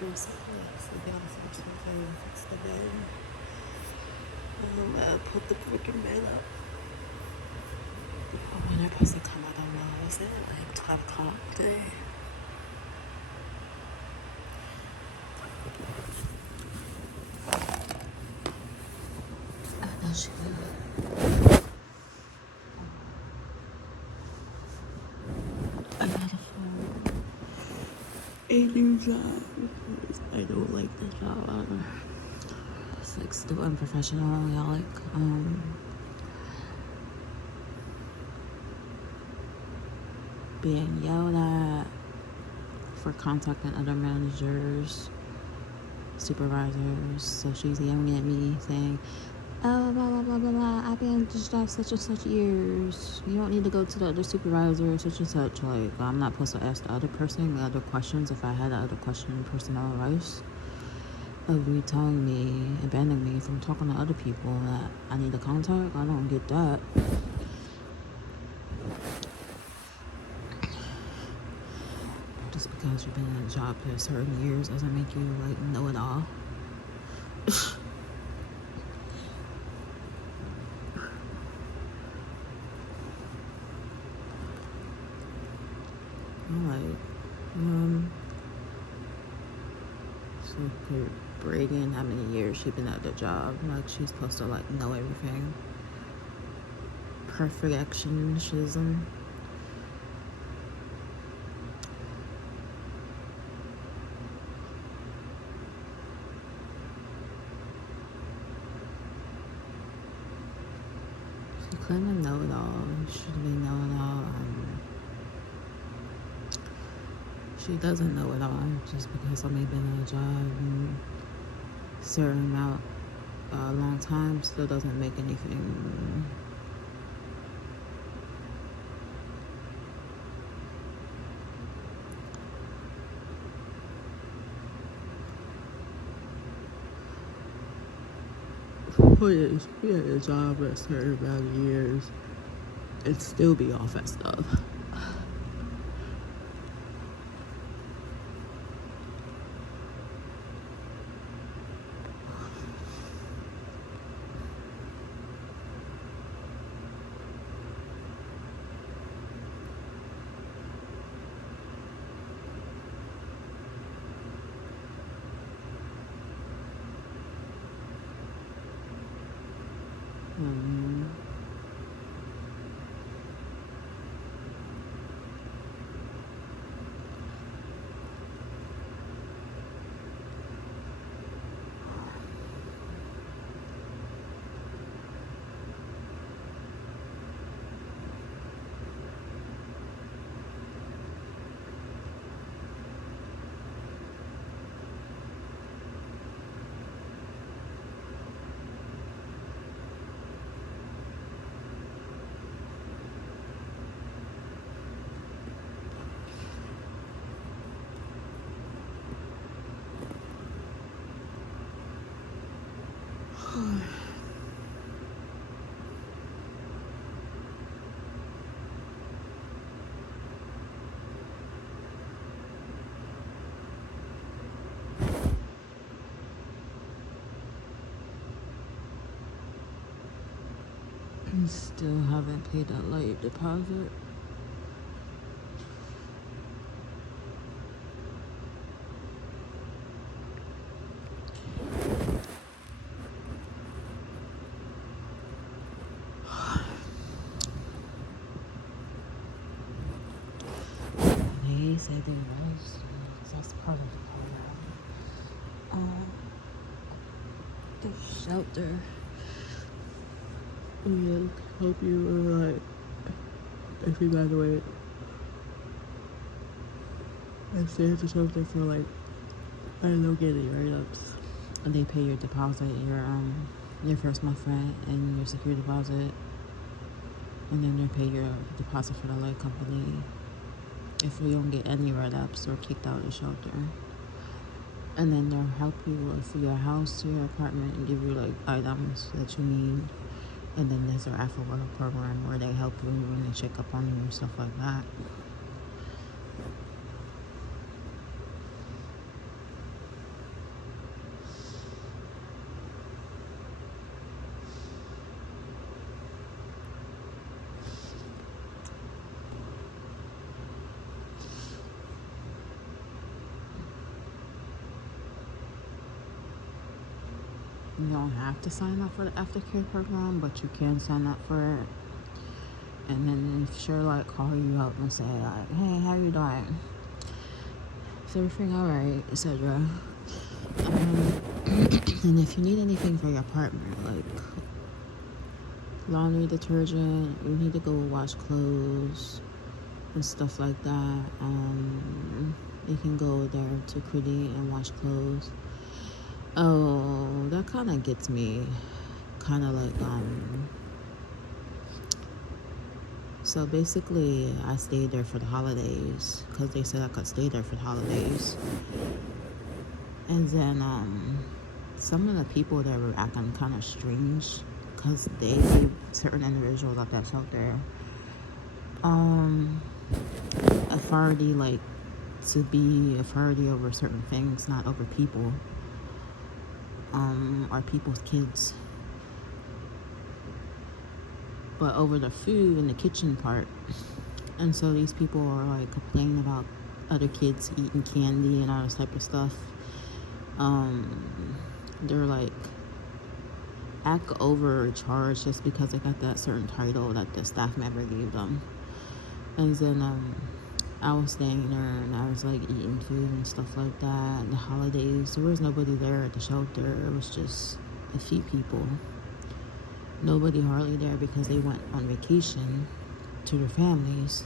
do something else. To be honest, I'm just gonna go fix the bed. Put the freaking bed up. When they're supposed to come, I don't know. Is it like 12 o'clock today? I know she will. I gotta find a new job because I don't like the job. It's like still unprofessional. Y'all being yelled at for contacting other managers, supervisors. So she's yelling at me saying, oh, blah, blah, blah, blah, blah. I've been at this job such and such years. You don't need to go to the other supervisor, such and such. Like, I'm not supposed to ask the other person the other questions if I had the other question, personal advice. Of me telling me, abandoning me from talking to other people that I need to contact. I don't get that. Just because you've been in a job for certain years doesn't make you like know it all. I'm like, so for bragging how many years she's been at the job, like she's supposed to like know everything. Perfectionism. She claimed to know it all. She should be knowing it all. She doesn't know it all just because somebody been in a job and certain amount a long time still doesn't make anything. Be at a job a certain amount of years and still be off at stuff. And still haven't paid that late deposit. They said they was, that's part of the program. The shelter will help you like if you graduate and stay at the shelter for like I don't know, getting write-ups. And they pay your deposit, your first month rent and your security deposit, and then they pay your deposit for the light company if you don't get any write-ups or kicked out of the shelter. And then they'll help you with your house to your apartment and give you like items that you need. And then there's their after work program where they help you when they check up on you and stuff like that. You don't have to sign up for the aftercare program, but you can sign up for it. And then she'll like call you up and say like, "Hey, how you doing? Is everything all right?" etc. And if you need anything for your partner, like laundry detergent, you need to go wash clothes and stuff like that, you can go there to Pretty and wash clothes. Oh, that kind of gets me kind of like so basically I stayed there for the holidays because they said I could stay there for the holidays. And then some of the people that were acting kind of strange because they certain individuals at that shelter authority, like to be authority over certain things, not over people, or people's kids, but over the food and the kitchen part. And so these people are like complaining about other kids eating candy and all this type of stuff. They're like act overcharged just because they got that certain title that the staff member gave them. And then I was staying there and I was like eating food and stuff like that. The holidays, there was nobody there at the shelter. It was just a few people. Nobody hardly there because they went on vacation to their families.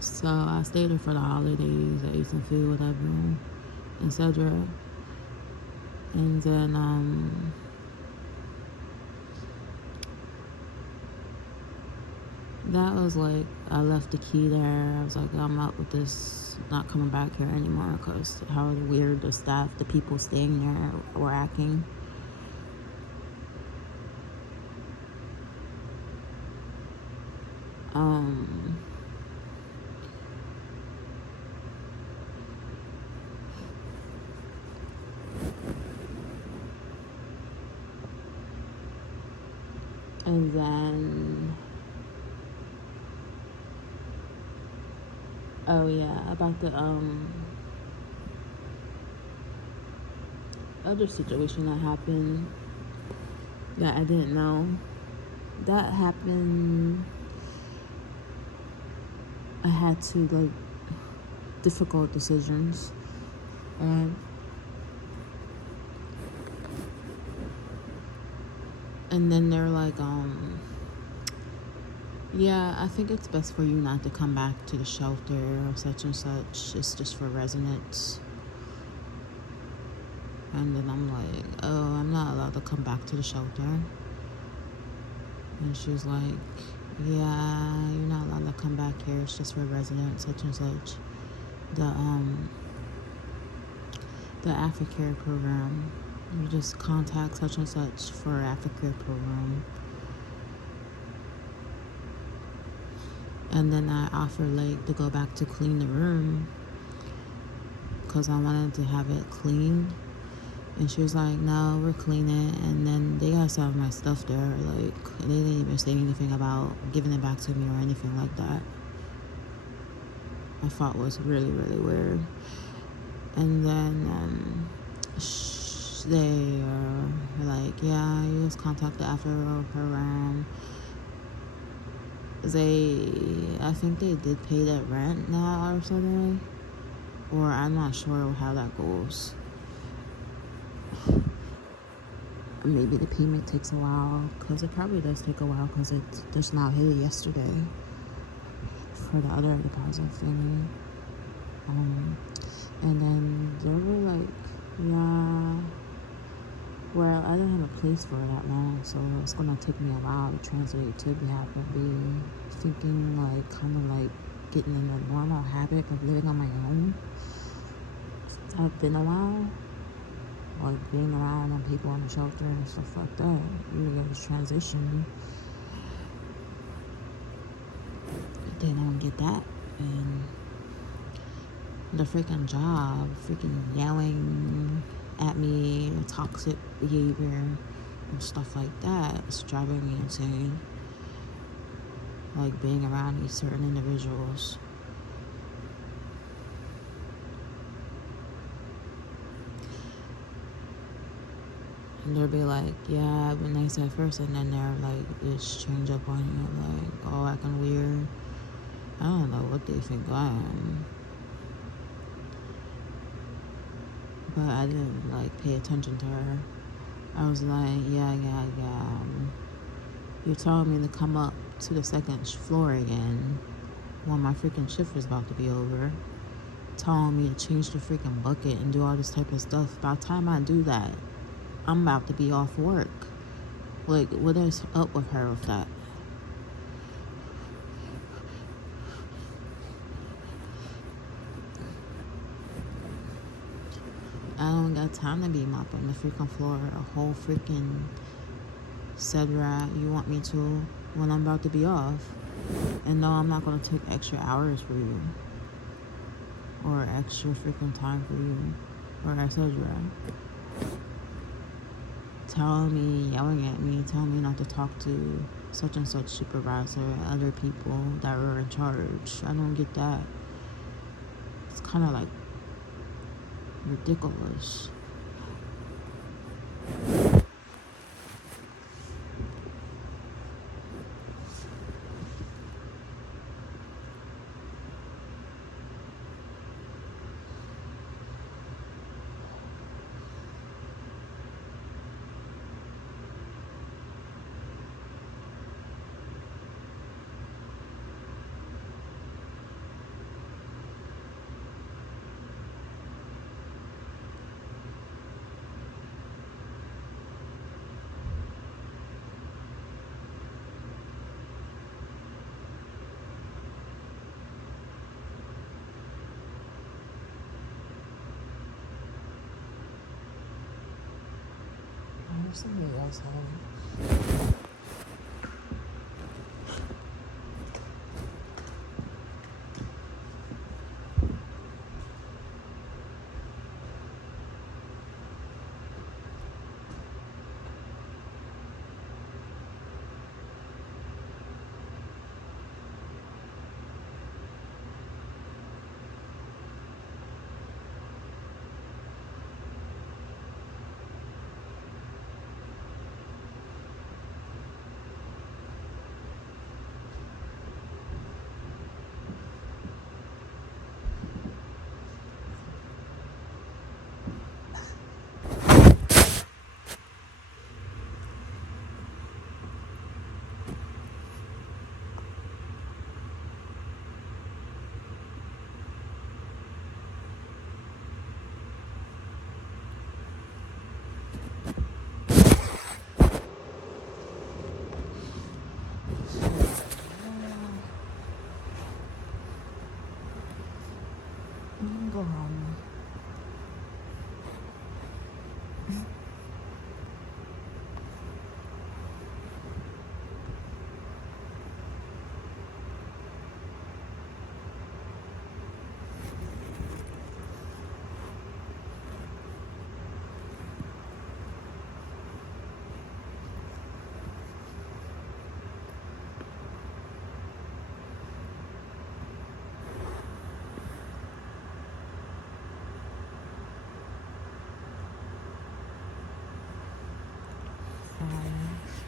So I stayed there for the holidays. I ate some food, whatever, etc. And then that was like, I left the key there. I was like, I'm out with this, not coming back here anymore because how weird the staff, the people staying there were acting. And then, oh yeah, about the other situation that happened that I didn't know. That happened, I had to like difficult decisions. And then they're like, yeah, I think it's best for you not to come back to the shelter or such and such. It's just for residents. And then I'm like, oh, I'm not allowed to come back to the shelter. And she's like, yeah, you're not allowed to come back here. It's just for residents, such and such. The aftercare program. You just contact such and such for aftercare program. And then I offered like to go back to clean the room because I wanted to have it cleaned. And she was like, no, we're cleaning. And then they got some of my stuff there. Like, they didn't even say anything about giving it back to me or anything like that. I thought was really, really weird. And then they are like, yeah, you just contact the after program. I think they did pay that rent now or something. Or I'm not sure how that goes. Maybe the payment takes a while, because it probably does take a while because it just not hit it yesterday for the other deposit thingy. And then they were like, yeah, well, I didn't have a place for that long, so it's gonna take me a while to translate to be thinking like kind of like getting in the normal habit of living on my own. It's been a while, like being around on people in the shelter and stuff like that. You get this transition. Then I don't get that, and the freaking job, freaking yelling at me, toxic behavior and stuff like that. It's driving me insane. Like being around these certain individuals. they'll be like, yeah, when they say first, and then they're like, just change up on you, like, all acting weird. I don't know what they think I am. But I didn't, like, pay attention to her. I was like, yeah. You're telling me to come up to the second floor again when my freaking shift was about to be over. Telling me to change the freaking bucket and do all this type of stuff. By the time I do that, I'm about to be off work. Like, what is up with her with that? I don't got time to be mopping the freaking floor a whole freaking cetera you want me to when I'm about to be off. And no, I'm not gonna take extra hours for you. Or extra freaking time for you. Or etc. Telling me, yelling at me, telling me not to talk to such and such supervisor and other people that were in charge. I don't get that. It's kind of like ridiculous. There's somebody else home. Go home.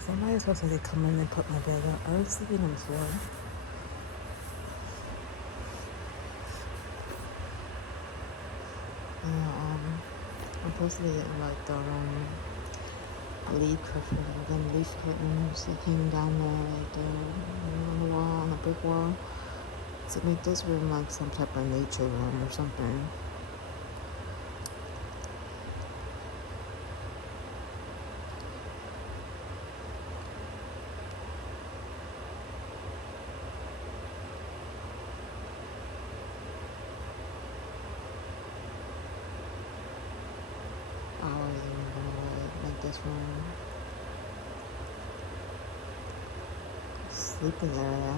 Somebody's supposed to come in and put my bed up. I was sleeping on the floor. And, I'm supposed to get like the leaf curtains that hang down there, like on the wall, on the brick wall, to make this room like some type of nature room or something. I was even gonna make this room sleeping area.